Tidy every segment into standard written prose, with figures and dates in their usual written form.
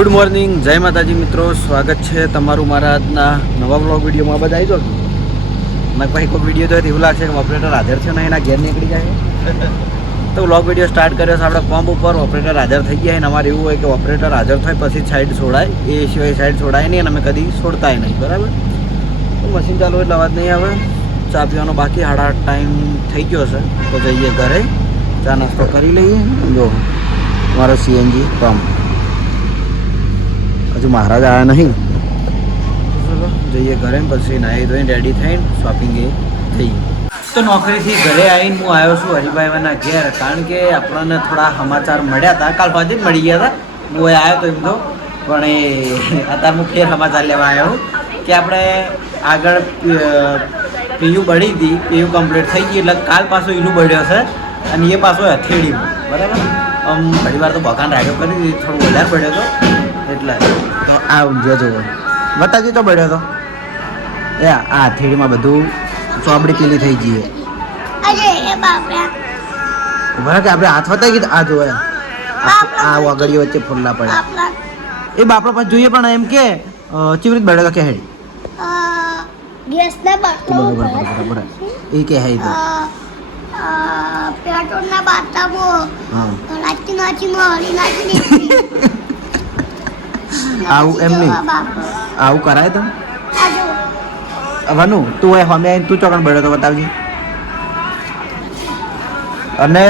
Good morning, જય માતાજી મિત્રો. સ્વાગત છે તમારું મારા આજના નવા બ્લોગ વિડીયોમાં. બધા આવી જાઓ મેં પછી કોઈ વિડીયો તો એવું લાગશે કે ઓપરેટર હાજર છે ને એના ઘેર નીકળી જાય. તો બ્લોગ વિડીયો સ્ટાર્ટ કર્યો છે આપણે પંપ ઉપર. ઓપરેટર હાજર થઈ ગયા. અને અમારે એવું હોય કે ઓપરેટર હાજર થાય પછી સાઈડ છોડાય, એ સિવાય સાઈડ છોડાય નહીં અને અમે કદી છોડતાય નહીં. બરાબર, તો મશીન ચાલુ એટલે અવાજ નહીં આવે. ચા પીવાનો બાકી 8:30 ટાઈમ થઈ ગયો છે. તો જઈએ ઘરે, ચા નાસ્તો કરી લઈએ. જો મારો સીએનજી પંપ હજુ મહારાજ આવ્યા નહીં. ચલો જઈએ ઘરે, પછી નાહી ધોઈને રેડી થઈને શોપિંગે જઈએ. તો નોકરીથી ઘરે આવીને હું આવ્યો છું હરિભાઈના ઘેર, કારણ કે આપણને થોડા સમાચાર મળ્યા હતા. કાલ પાછી જ મળી ગયા હતા. હું આવ્યો તો એમ તો, પણ એ અત્યારે હું ફેર સમાચાર લેવા આવ્યો કે આપણે આગળ પીયુ બળી હતી, પીયુ કમ્પ્લીટ થઈ ગઈ એટલે કાલ પાછો ઈલું બળ્યો છે અને એ પાછો હથેળીમાં. બરાબર, ઘણી વાર તો બકાન રાખ્યો કરી દીધી, થોડું વધારે બળ્યો હતો એટલે. તો આ ઊંઝો જોવો બતાજી તો બળ્યો હતો એ આ હથેળીમાં બધું ચોબડી પીલી થઈ ગઈ. બરાબર, કે આપણે હાથ વતાઈ ગઈ. આ જોવે આ વગડીઓ વચ્ચે ફૂલ્લા પડ્યા. એ બાપડા પાસે જોઈએ, પણ એમ કે ચીવરીત બળ્યો તો કે હેડી ગેસ ના બાટલો બરાબર એ કે હે તો પેટ્રોલ ના બાટલામાં નાચી નાચી મારી નાચી આવું એમ નહીં, આવું કરાય તો વનુ તું એ હમે તું ચોકન બળ્યો તો બતાવજી. અને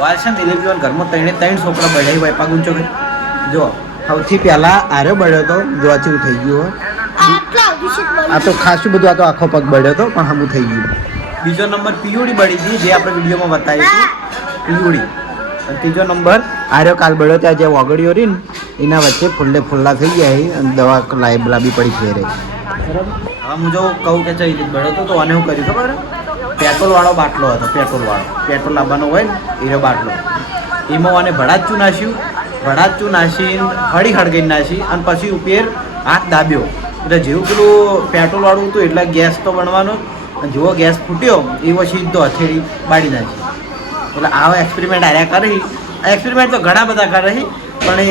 વાસણ ઇલેક્ટ્રોન ઘરમાં ત્રણ છોકરા બળ્યા હોય પાગ ઊંચો કરી. જો સૌથી પહેલા આર્યો બળ્યો તો જો આચું થઈ ગયું. આ તો ખાસું બધું, આ તો આખો પગ બળ્યો હતો પણ હમું થઈ ગયું. બીજો નંબર પીયુડી બળી હતી, જે આપણે વિડીયોમાં બતાવી હતી પીયુડી. અને ત્રીજો નંબર આર્યો કાલ બળ્યો ત્યાં જે વગડીઓ રહી ને એના વચ્ચે ફૂલ્લા થઈ ગયા અને દવા લાવી પડી ફેરે. બરાબર, હવે હું જો કહું કે ચઈ રીતે બળ્યો હતો તો આને હું કર્યું ખબર, પેટ્રોલ વાળો બાટલો હતો. પેટ્રોલ લાવવાનો હોય ને એનો બાટલો, એમાં આને ભડાચું નાખ્યું. ભડાચું નાખીને હળગઈને નાખી અને પછી ઉપર હાથ દાબ્યો. એટલે જેવું પેલું પેટ્રોલ વાળું હતું એટલે ગેસ તો બનવાનો, અને જેવો ગેસ ફૂટ્યો એવો સીધો હથેળી બાળી નાખી. એટલે આવા એક્સપેરિમેન્ટ આર્યા કરી. આ એક્સપેરિમેન્ટ તો ઘણા બધા કરે છે, પણ એ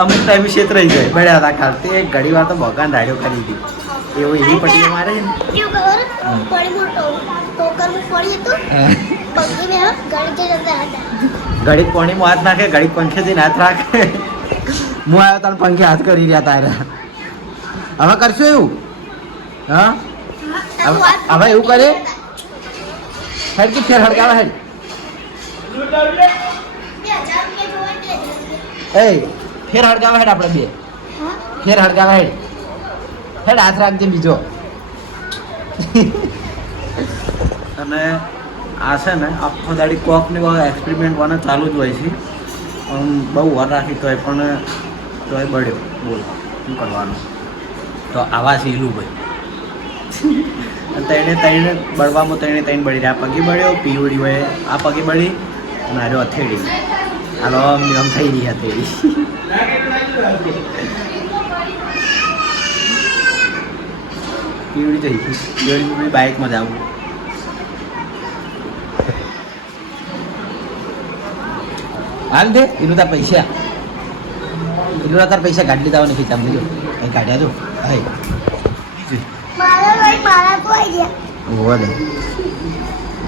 અમુક ટાઈમે છેતરાઈ જાય. બળ્યા હતા કાલ તે ઘણી વાર તો ભગવાન રાડ્યો કરી હતી. એવું એવી પટ્ટી મારે ને ઘડીક પાણીમાં હાથ નાખે, ઘડીક પંખે જઈને હાથ રાખે. હું આવ્યો તારે પંખે હાથ કરી રહ્યા તારા. હવે કરશું એવું? હા, હવે એવું કરે હેડ કે ફેર હડકાવા હેડ. એ ફેર હડકાવા હેડ, આપણે બે ફેર હડકાવા હેડ. હેડ હાથ રાખજે બીજો. અને આ છે ને આખો દાડી કોક ને એક્સપેરિમેન્ટ વાના ચાલુ જ હોય છે. બહુ વાર રાખી તોય પણ તોય બળ્યો. બોલ શું કરવાનું? તો આવા છે ઈલું ભાઈ. ત્રણે બળવામાં ત્રણ બળી રહ્યા. આ પગી બળ્યો, પીવડી હોય આ પગી બળી અને આર્યો હથેળી. હાલો આમ થઈ રહી હથેળી. પીવડી થઈ પીવડી બાઇકમાં જ આવું. હાલ દે એનું તાર પૈસા, એનું તાર પૈસા કાઢી લીધા નથી ચામ લીધો કઈ કાઢ્યા જો.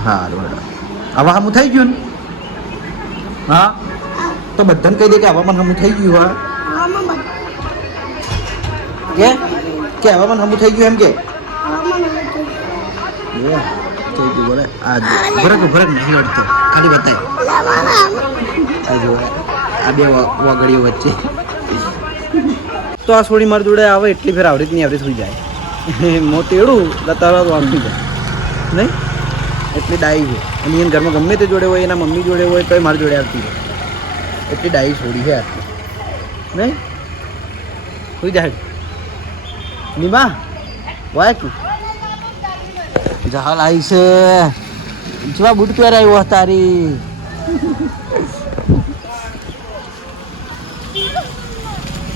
હા હવે હમું થઈ ગયું ને. હા તો બધાને કહી દે કે હવામાન હમું થઈ ગયું. હા કે હવામાન હમું થઈ ગયું એમ કે થઈ ગયું. બોલે આ ભરક નહીં અડતો, ખાલી બતાય આ બે વગડીઓ વચ્ચે. તો આ છોડી મારી જોડે આવે એટલી ફેર આવડી નહીં આવડી થઈ જાય. મો તેડું તરત વાંચી જાય નહીં, એટલી ડાઈ છે. અને એને ઘરમાં ગમે તે જોડે હોય, એના મમ્મી જોડે હોય તો મારી જોડે આવતી હોય. એટલી ડાઈ છોડી છે આટલી નહીં. સુઈ જાય નીમા વાય તું જહાલ આવી છે. જેવા બૂટ પહેરાયો તારી.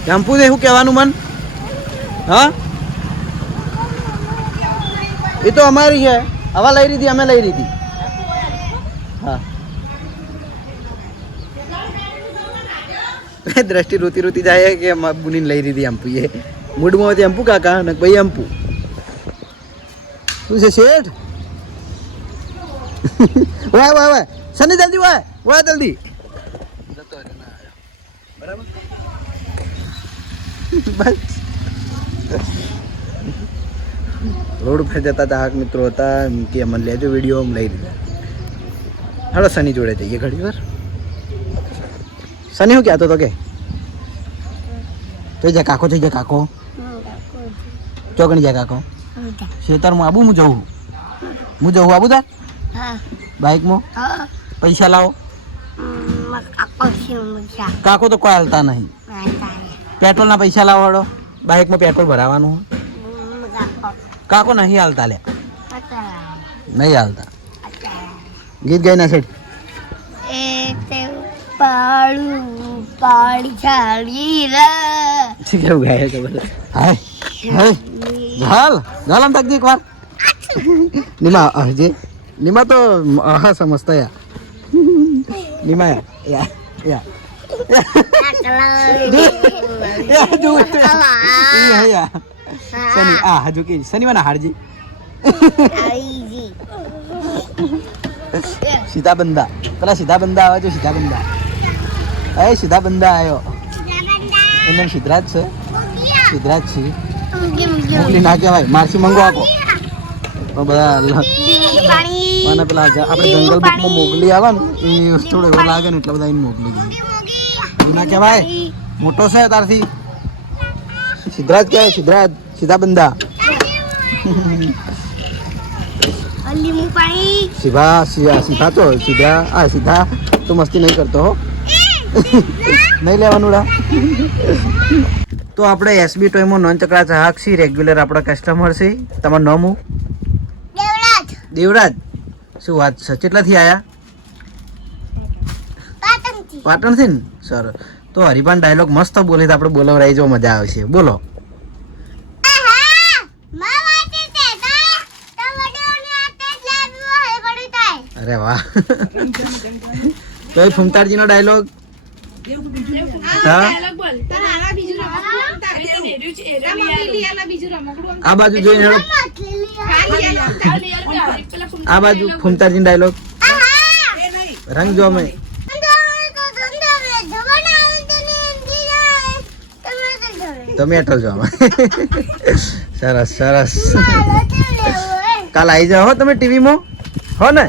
કેમ્પુ દે શું કહેવાનું મન? હા એ તો અમારી છે. હવા લઈ રહી હતી, અમે લઈ રહી હતી. હા દ્રષ્ટિ રોતી રોતી જાય કે બુનીને લઈ લીધી એમ્પુ એ મૂડમાં હતી એમ્પુ કાકા ને ભાઈ એમ્પુ શું છે શેઠ વાય વાય વાય સની જલ્દી વાય વાય જલ્દી બરાબર બસ રોડ પર જતા ચાહક મિત્રો હતા કે અમને લેજો વિડીયો લઈ લીધા હાલો સની જોડે જઈએ ઘડી વાર સની હું કહેતો હતો કે થઈ જાય કાકો થઈ જાય કાકો ચોકણી જાય કાકો શેતરમાં આબુ હું જવું આબુ તા બાઇકમાં પૈસા લાવો કાકો તો કોઈ હાલતા નહીં પેટ્રોલના પૈસા લાવો હળો બાઇકમાં પેટ્રોલ ભરાવાનું કાકો નહીં હાલતા લે નહીં હાલતા ગીત ગાઈ ના સેઠ કેવું ગાય ખબર હાય હાય હાલ ગાલ આમ તક એક વાર નિમા હજી નિમા તો હા સમજતા યા નિમા યા યા સની આ હજુ કે શનિવારના હારજી સીધા બંદા પેલા સીધા બંદા આવે છે સીધા બંદા એ સીધા બંદા આવ્યો એનું સિદ્ધરાજ છે સિદ્ધરાજ છે મોકલી ના કહેવાય મારસી મંગો આપો બધા મને પેલા આપણે જંગલ બુકમાં મોકલી આવે ને એ થોડો એવો લાગે ને એટલા બધા એને મોકલી દીધી ના કહેવાય મોટો છે તારથી સિદ્ધરાજ કહેવાય સિદ્ધરાજ સીધા બંદા સીધા તો સીધા તો મસ્તી નહીં કરતો હો નહીં લેવાનું રા તો આપણે એસબી ટોયમાં નોન ચકડા ચાહક છીએ રેગ્યુલર આપણા કસ્ટમર છે તમારું નામ હું દેવરાજ શું વાત છે કેટલાથી આવ્યા પાટણથી ને સર તો હરિભાન ડાયલોગ મસ્ત બોલે તો આપણે બોલવરાઈ જો મજા આવશે બોલો અરે વાહ તો એ ફૂમતારજી નો ડાયલોગ આ બાજુ જોઈને આ બાજુ ફૂમતારજી ડાયલોગ રંગ જો અમે તમે અટલ જો સરસ સરસ કાલ આવી જાઓ તમે ટીવીમાં હો ને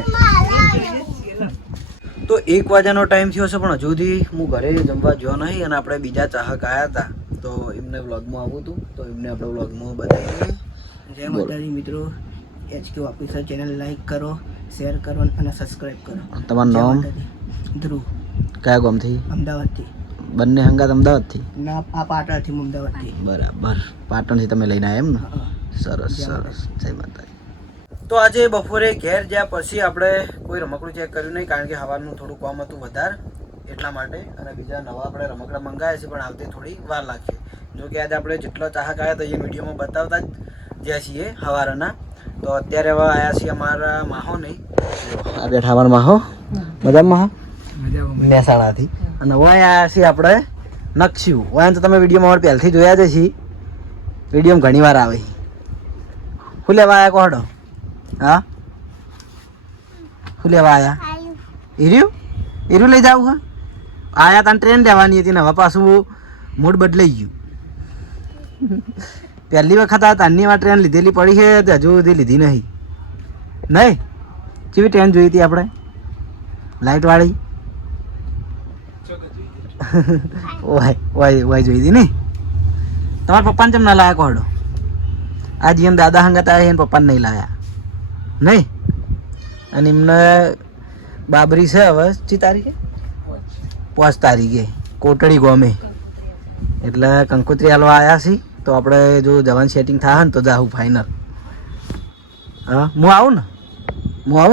તો 1 વાગ્યાનો ટાઈમ થયો છે પણ હજુ સુધી હું ઘરે જમવા ગયો નહીં અને આપણે બીજા ચાહક આવ્યા હતા તો એમને વ્લોગમાં આવું હતું તો એમને આપણે વ્લોગમાં બતાવીએ જય માતાજી મિત્રો HK ઓફિસર ચેનલ લાઈક કરો શેર કરો અને સબસ્ક્રાઈબ કરો તમારું નામ ધ્રુવ કયા ગામથી અમદાવાદથી બંને હંગાત અમદાવાદથી ના આ પાટણથી અમદાવાદથી બરાબર પાટણથી તમે લઈને આવ્યા એમ ને સરસ સરસ જય માતાજી તો આજે બપોરે ઘેર જ્યાં પછી આપણે કોઈ રમકડું ચેક કર્યું નહીં કારણ કે હવાનું થોડું કામ હતું વધારે એટલા માટે અને બીજા નવા આપણે રમકડા મંગાવ્યા છે પણ આવતી થોડી વાર લાગશે જો કે આજે આપણે જેટલો ચાહક આવ્યા તો એ વિડીયોમાં બતાવતા જ જ્યાં છીએ હવારના તો અત્યારે હવે આવ્યા છીએ અમારા માહો નહીં આ બેઠા અમારા માહો મજામાં મહેસાણાથી અને હવે આવ્યા છીએ આપણે નકશી વાય તો તમે વિડીયોમાં અમારે પહેલથી જોયા જ છીએ વિડીયોમાં ઘણી વાર આવે શું લેવા આવ્યા કોહડો હા શું લેવા આયા હીર્યું લઈ જાવ હા આયા તને ટ્રેન લેવાની હતી ને હવે પાછું મૂડ બદલાઈ ગયું પહેલી વખત આ તારની વાર ટ્રેન લીધેલી પડી છે તો હજુ સુધી લીધી નહીં કેવી ટ્રેન જોઈ હતી આપણે લાઇટવાળી ઓય જોઈ હતી ને તમારા પપ્પાને કેમ ના લાયા કોહડો આ જીએમ દાદા હંગાત આવ્યા એને પપ્પાને નહીં લાયા નહીં અને એમને બાબરી છે હવે ચી તારીખે 5 તારીખે કોટડી ગોમે એટલે કંકોત્રી હાલવા આવ્યા છીએ તો આપણે જો જવાનું સેટિંગ થાય ને તો જાઉં ફાઇનલ હા હું આવું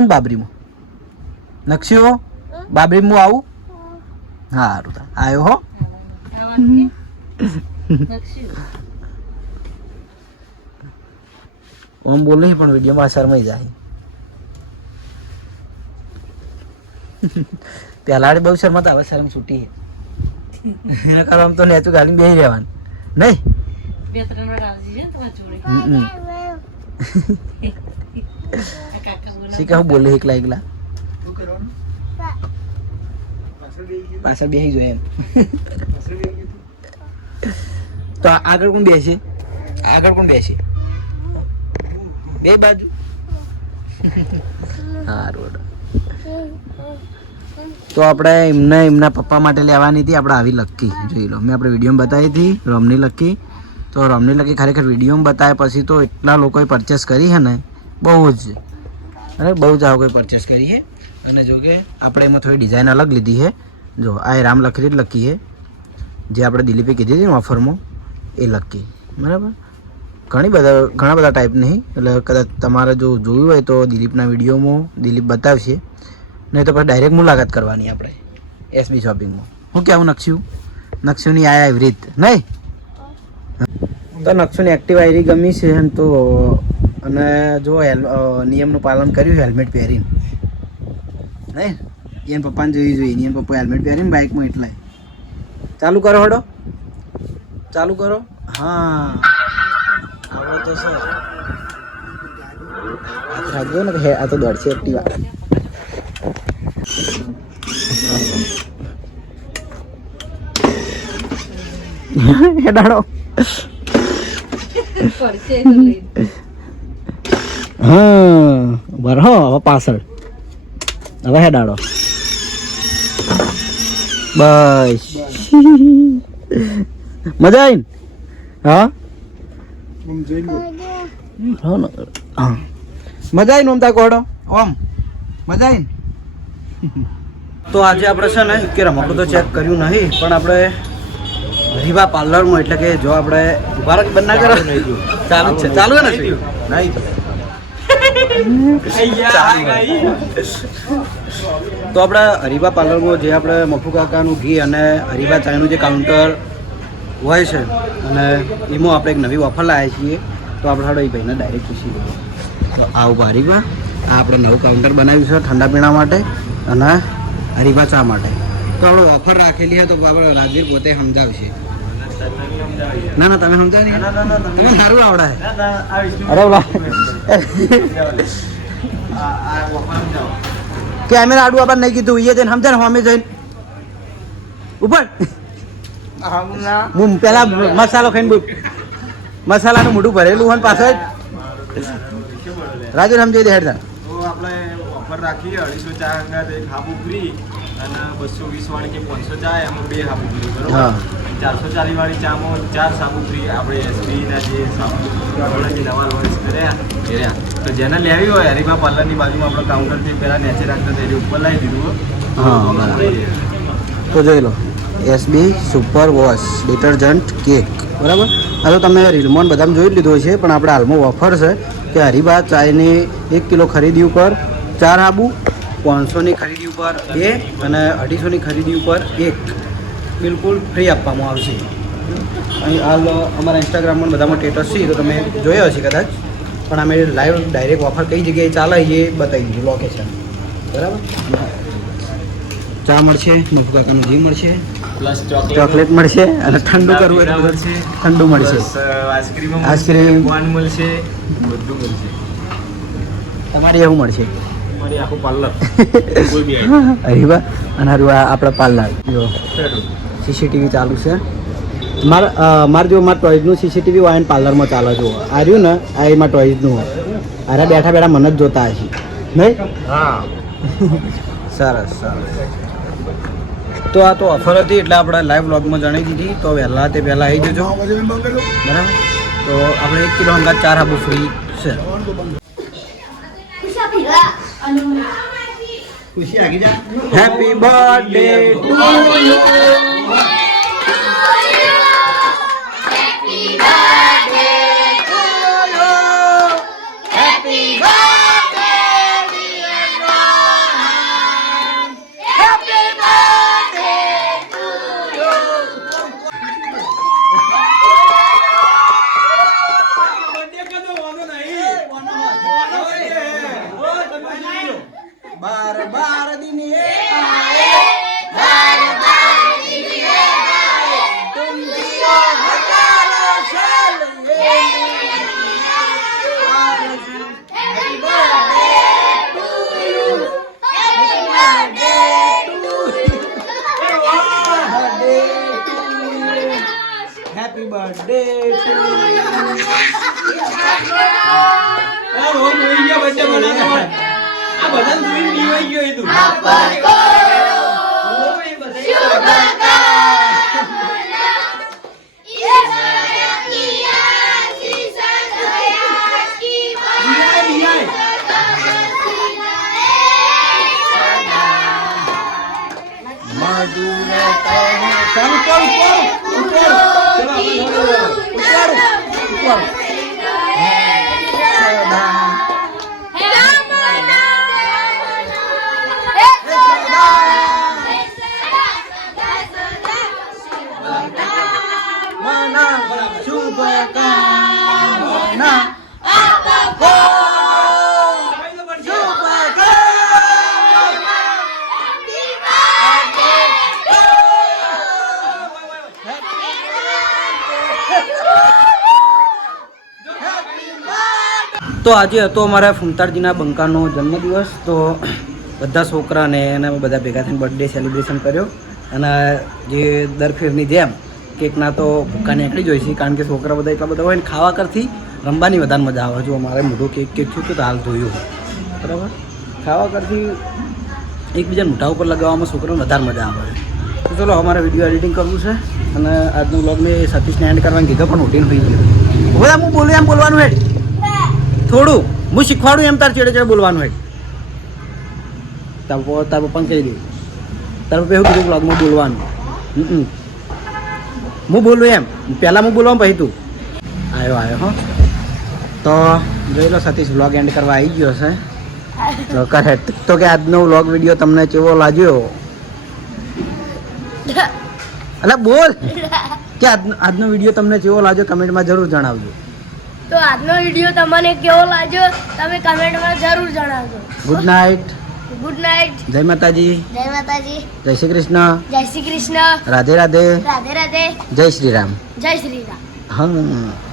ને બાબરીમાં નકશી હો બાબરીમાં હું આવું હા સારું આવ્યો હો ઓમ બોલ નહીં પણ વિડીયોમાં શરમાઈ જાય પહેલા બહુ શરમાતા હવે શરમ છૂટી છે એના કારણ આમ તો નેચું ગાલી બેસી રહેવાનું નહીં. બે ત્રણ વાર આવજી છે ને તમારા જોડે. આ કાકા બોલા. શીખા હું બોલે એકલા એકલા પાછળ બેસી જોઈએ એમ. તો આગળ કોણ બેસે? આગળ કોણ બેસે? બે બાજુ. સારું. તો આપણે એમના પપ્પા માટે લેવાની હતી આપણે આવી લક્કી. જોઈ લો, મેં આપણે વિડીયોમાં બતાવી હતી રોમની લક્કી. તો રોમની લક્કી ખરેખર વિડીયોમાં બતાવે પછી તો એટલા લોકોએ પરચેસ કરી છે ને, બહુ જ અને બહુ જ આ લોકોએ પરચેસ કરી છે. અને જો કે આપણે એમાં થોડી ડિઝાઇન અલગ લીધી છે. જો આ રામ લખી લક્કી છે, જે આપણે દિલીપે કીધી હતી ને ઓફરમાં એ લક્કી, બરાબર. ઘણા બધા ટાઈપની, એટલે કદાચ તમારે જો જોયું હોય તો દિલીપના વિડીયોમાં દિલીપ બતાવશે, નહીં તો પછી ડાયરેક્ટ મુલાકાત કરવાની આપણે એસબી શોપિંગમાં. શું કહેવું નકશુની આયા એવી રીત નહીં? તો નકશુની એક્ટિવ આયરી ગમી છે ને તો, અને જો નિયમનું પાલન કર્યું હેલ્મેટ પહેરીને નહીં. એને પપ્પાને જોઈ જોઈએ, એને પપ્પા હેલ્મેટ પહેરીને બાઇકમાં એટલાય. ચાલુ કરો હડો, ચાલુ કરો. હા આવડે તો સર રાખજો ને કે આ તો દોડશે એક્ટિવા. હેડાડો. પડશે તો લઈ. હા બરો હવે પાછળ હવે હેડાડો બસ. મજા આવી ને? હા મજા આવી ને ઓમ તા કોડો ઓમ મજા આવી ને? તો આજે આપણે છે ને કે રમકડું તો ચેક કર્યું નહીં, પણ આપણે રીવા પાર્લરમાં, એટલે કે જો આપણે ઉભા રાખ બંધ ના કરો, ચાલુ જ છે. ચાલુ છે ને? નહીં તો આપણે હરીબા પાર્લરમાં જે આપણે મફુ કાકાનું ઘી અને હરીબા ચાયનું જે કાઉન્ટર હોય છે, અને એમાં આપણે એક નવી ઓફર લાવ્યા છીએ. તો આપણે હાડો એ ભાઈને ડાયરેક્ટ પૂછી દઈએ. તો આ ઉભા હરીબા, આ આપણે નવું કાઉન્ટર બનાવ્યું છે ઠંડા પીણા માટે અને હરીબા ચા માટે. તો આપણે ઓફર રાખેલી છે, તો આપણે રાજવીર પોતે સમજાવશે. ના ના તમે સમજાવ નહીં, તમે સારું આવડે. અરે બોલા કેમેરા આડું આપણે નહીં કીધું, એ જઈને સમજાય ને હોમે જઈને ઉપર. હું પેલા મસાલો ખાઈને બોલ, મસાલાનું મોઢું ભરેલું હોય પાછળ રાજુ સમજાવી દે. હેડ તો આપણે ઓફર રાખી 250 ચા અંગાત એક હાબુ ફ્રી અને 220 વાળી કે 500 ચા એમાં 2 હાબુ ફ્રી, બરોબર. હા 440 વાળી ચામાં 4 સાબુ ફ્રી. આપણે એસબી ના જે સાબુ આપણે જે નવા લોન્ચ કર્યા તો જેને લેવી હોય હરીબા પાર્લરની બાજુમાં આપણે કાઉન્ટરથી પહેલાં નીચે રાખતા હતા એની ઉપર લાવી દીધું. હા તો જોઈ લો SB super wash detergent cake, બરાબર. આ તો તમે રીલમોન બધામાં જોઈ લીધો છે, પણ આપણે હાલમાં ઓફર છે કે હરીબા ચાયની 1 કિલો ખરીદી ઉપર 4 આબુ, 500ની ખરીદી ઉપર 2 અને 250ની ખરીદી ઉપર 1 બિલકુલ ફ્રી આપવામાં આવશે. અહીં હાલ અમારા ઇન્સ્ટાગ્રામમાં બધામાં સ્ટેટસ છે, તો તમે જોયો હશે કદાચ, પણ અમે લાઈવ ડાયરેક્ટ ઓફર કઈ જગ્યાએ ચાલે એ બતાવી દીધું લોકેશન, બરાબર. ચા મળશે, મફુ કાકાનું ઘી મળશે, પ્લસ ચોકલેટ મળશે, અને ઠંડુ કરવું એટલે મળશે, ઠંડુ મળશે, આઈસ્ક્રીમ પાન મળશે, બધું મળશે. તમારે એવું મળશે અમારી આખું પાર્લર અરે વાહ. અને હારું આ આપણા પાર્લર જો સીસીટીવી ચાલુ છે. મારે જો મારા ટોયઝનું સીસીટીવી હોય ને પાર્લરમાં ચાલે જુઓ. આ રહ્યું ને આ એમાં ટોયઝનું હોય. અરે બેઠા બેઠા મને જ જોતા હશે નહીં? હા સરસ સરસ. તો આ તો ઓફર હતી એટલે આપણે લાઈવ વ્લોગમાં જણાવી દીધી. તો વહેલા તે પહેલાં આવી જજો, બરાબર. તો આપણે 1 કિલો અંગાત 4 આબુ ફ્રી છે. ખુશી આગી જા. Happy birthday to you. બાર બાર દિને આએ, બાર બાર દિને હેપી બર્થડે ટુ આ રોજ હોઈ ગયો બર્થડે બનાવતો આ બધાને જોઈને દીવાઈ ગયો એ તું તો આજે હતો અમારા ફૂમતાળજીના બંકાનો જન્મદિવસ તો બધા છોકરાને એને અમે બધા ભેગા થઈને બર્થડે સેલિબ્રેશન કર્યો અને જે દર ફેરની જેમ કેકના તો ભૂકા નીકળી જોઈ છે કારણ કે છોકરા બધા એટલા બધા હોય ને ખાવા કરતી રમવાની વધારે મજા આવે જો અમારે મોઢું કેક થયું તો હાલ ધોયું બરાબર ખાવા કરતી એકબીજાને મોઢા ઉપર લગાવવામાં છોકરાને વધારે મજા આવે તો ચલો અમારે વિડીયો એડિટિંગ કરવું છે અને આજનો વ્લોગ મેં સતીશને એન્ડ કરવાનું કીધું પણ ઉઠીને હોઈ ગયો બધા હું બોલું એમ બોલવાનું હેડ થોડું હું શીખવાડું એમ તાર ચેડે ચેડે બોલવાનું હોય તાર પપ્પાને કહી દઉં તાર પપ્પા એવું કીધું બ્લોગમાં બોલવાનું હું બોલું એમ પહેલાં હું બોલવાનું પછી તું આવ્યો હો તો જોઈ લો સતીશ વ્લોગ એન્ડ કરવા આવી ગયો છે તો કરે તો કે આજનો વ્લોગ વિડીયો તમને કેવો લાગ્યો એટલે બોલ કે આજનો વિડીયો તમને કેવો લાગ્યો કમેન્ટમાં જરૂર જણાવજો તો આજનો વિડીયો તમને કેવો લાગ્યો તમે કમેન્ટમાં જરૂર જણાવજો ગુડ નાઇટ ગુડ નાઇટ જય માતાજી જય માતાજી જય શ્રી કૃષ્ણ જય શ્રી કૃષ્ણ રાધે રાધે રાધે રાધે જય શ્રી રામ જય શ્રી રામ હા